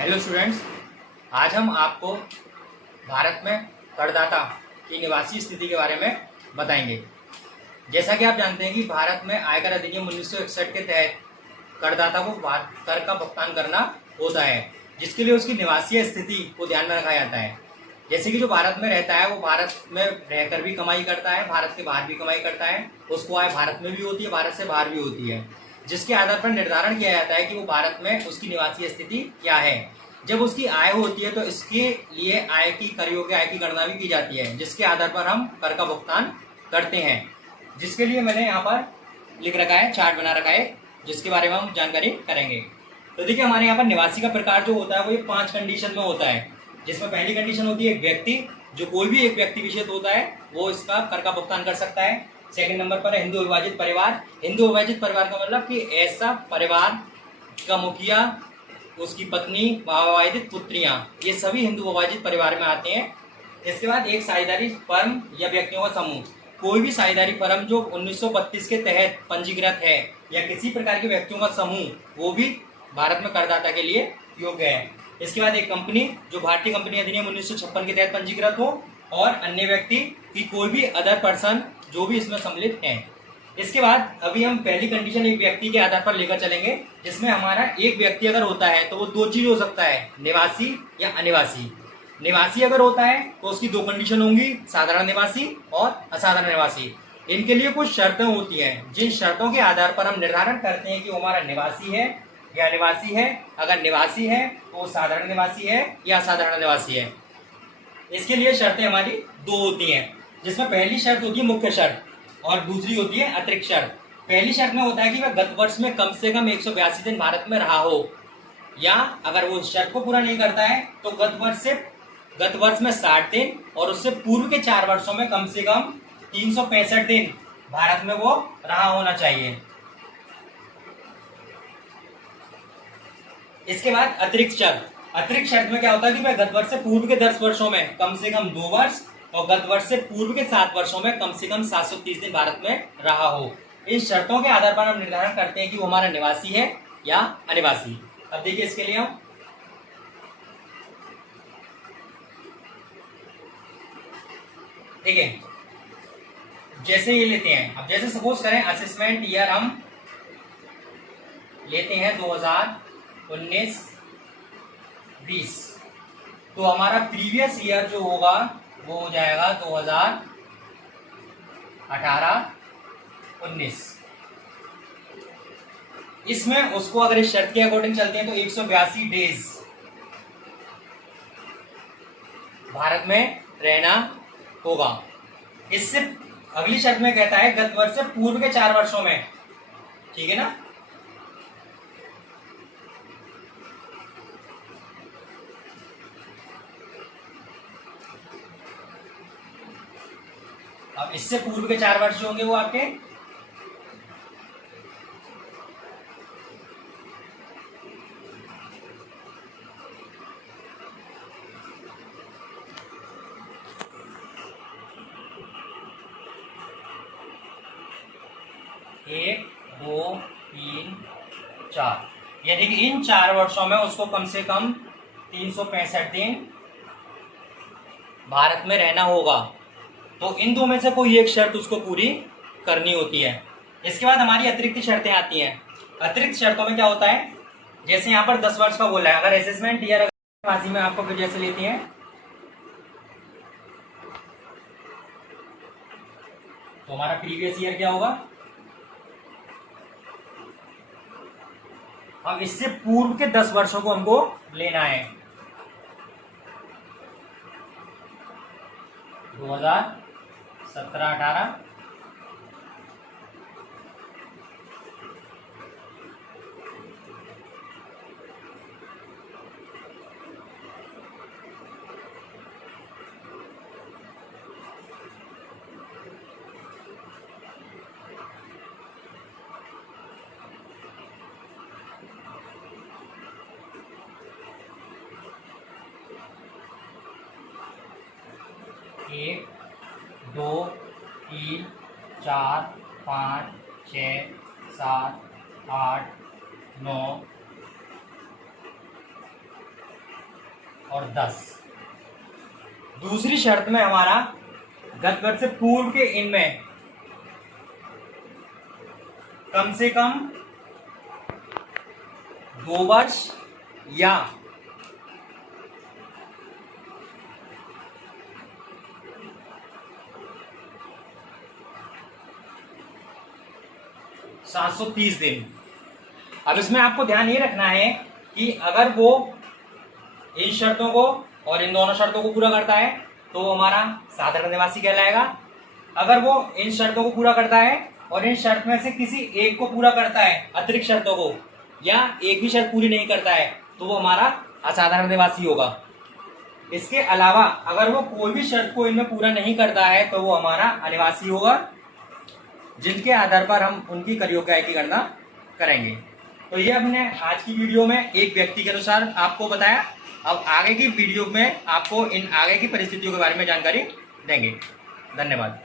Hello students, आज हम आपको भारत में करदाता की निवासी स्थिति के बारे में बताएंगे। जैसा कि आप जानते हैं कि भारत में आयकर अधिनियम 1961 के तहत करदाता को कर का भुगतान करना होता है, जिसके लिए उसकी निवासी स्थिति को ध्यान में रखा जाता है। जैसे कि जो भारत में रहता है वो भारत में रहकर भी कमाई करता है, भारत के बाहर भी कमाई करता है, उसको आय भारत में भी होती है, भारत से बाहर भी होती है, जिसके आधार पर निर्धारण किया जाता है कि वो भारत में उसकी निवासी स्थिति क्या है। जब उसकी आय होती है तो इसके लिए आय की कर योग्य आय की गणना भी की जाती है, जिसके आधार पर हम कर का भुगतान करते हैं, जिसके लिए मैंने यहाँ पर लिख रखा है, चार्ट बना रखा है, जिसके बारे में हम जानकारी करेंगे। तो देखिए, हमारे यहाँ पर निवासी का प्रकार जो होता है वो ये 5 कंडीशन में होता है, जिसमें पहली कंडीशन होती है एक व्यक्ति, जो कोई भी एक व्यक्ति विशेष होता है वो इसका कर का भुगतान कर सकता है। सेकंड नंबर पर है हिंदू विभाजित परिवार। हिंदू विभाजित परिवार का मतलब कि ऐसा परिवार का मुखिया, उसकी पत्नी, विवाहित पुत्रियां, ये सभी हिंदू विभाजित परिवार में आते हैं। इसके बाद एक साझेदारी फर्म या व्यक्तियों का समूह, कोई भी साझेदारी फर्म जो 1932 के तहत पंजीकृत है या किसी प्रकार के व्यक्तियों का समूह, वो भी भारत में करदाता के लिए योग्य है। इसके बाद एक कंपनी जो भारतीय कंपनी अधिनियम 1956 के तहत पंजीकृत हो, और अन्य व्यक्ति की कोई भी अदर पर्सन जो भी इसमें सम्मिलित हैं। इसके बाद अभी हम पहली कंडीशन एक व्यक्ति के आधार पर लेकर चलेंगे, जिसमें हमारा एक व्यक्ति अगर होता है तो वो 2 चीज हो सकता है, निवासी या अनिवासी। निवासी अगर होता है तो उसकी 2 कंडीशन होंगी, साधारण निवासी और असाधारण निवासी। इनके लिए कुछ शर्तें होती हैं, जिन शर्तों के आधार पर हम निर्धारण करते हैं कि वो हमारा निवासी है या अनिवासी है। अगर निवासी है तो वो साधारण निवासी है या असाधारण निवासी है। इसके लिए शर्तें हमारी 2 होती हैं, जिसमें पहली शर्त होती है मुख्य शर्त और दूसरी होती है अतिरिक्त शर्त। पहली शर्त में होता है कि वह गत वर्ष में कम से कम 182 दिन भारत में रहा हो, या अगर वो शर्त को पूरा नहीं करता है तो गत वर्ष में 60 दिन और उससे पूर्व के 4 वर्षों में कम से कम 365 दिन भारत में वो रहा होना चाहिए। इसके बाद अतिरिक्त शर्त में क्या होता है कि वह गत वर्ष से पूर्व के 10 वर्षों में कम से कम 2 वर्ष और गत वर्ष से पूर्व के 7 वर्षों में कम से कम 730 दिन भारत में रहा हो। इन शर्तों के आधार पर हम निर्धारण करते हैं कि वो हमारा निवासी है या अनिवासी। अब देखिए, इसके लिए हम देखिए जैसे ये लेते हैं, अब जैसे सपोज करें असेसमेंट ईयर हम लेते हैं 2019-20, तो हमारा प्रीवियस ईयर जो होगा वो हो जाएगा 2018-19। इसमें उसको अगर इस शर्त के अकॉर्डिंग चलते हैं तो 182 डेज भारत में रहना होगा। इससे अगली शर्त में कहता है गत वर्ष से पूर्व के 4 वर्षों में, ठीक है ना। अब इससे पूर्व के 4 वर्ष जो होंगे वो आपके एक, 2, 3, 4, यानी कि इन 4 वर्षों में उसको कम से कम 365 दिन भारत में रहना होगा। तो इन 2 में से कोई एक शर्त उसको पूरी करनी होती है। इसके बाद हमारी अतिरिक्त शर्तें आती हैं। अतिरिक्त शर्तों में क्या होता है, जैसे यहाँ पर 10 वर्ष का बोला है, अगर असेसमेंट ईयर फांसी में आपको फिर जैसे लेती हैं तो हमारा प्रीवियस ईयर क्या होगा। अब इससे पूर्व के 10 वर्षों को हमको लेना है, 2017-18, एक, 2, 3, 4, 5, 6, 7, 8, 9, और 10। दूसरी शर्त में हमारा गत वर्ष से पूर्व के इनमें कम से कम 2 वर्ष या 730 दिन। अब इसमें आपको ध्यान ये रखना है कि अगर वो इन शर्तों को और इन दोनों शर्तों को पूरा करता है तो वो हमारा साधारण निवासी कहलाएगा। अगर वो इन शर्तों को पूरा करता है और इन शर्त में से किसी एक को पूरा करता है, अतिरिक्त शर्तों को, या एक भी शर्त पूरी नहीं करता है, तो वो हमारा असाधारण निवासी होगा। इसके अलावा अगर वो कोई भी शर्त को इनमें पूरा नहीं करता है तो वो हमारा अनिवासी होगा, जिनके आधार पर हम उनकी कर योग्यता की गणना करेंगे। तो ये हमने आज की वीडियो में एक व्यक्ति के अनुसार आपको बताया। अब आगे की वीडियो में आपको इन आगे की परिस्थितियों के बारे में जानकारी देंगे। धन्यवाद।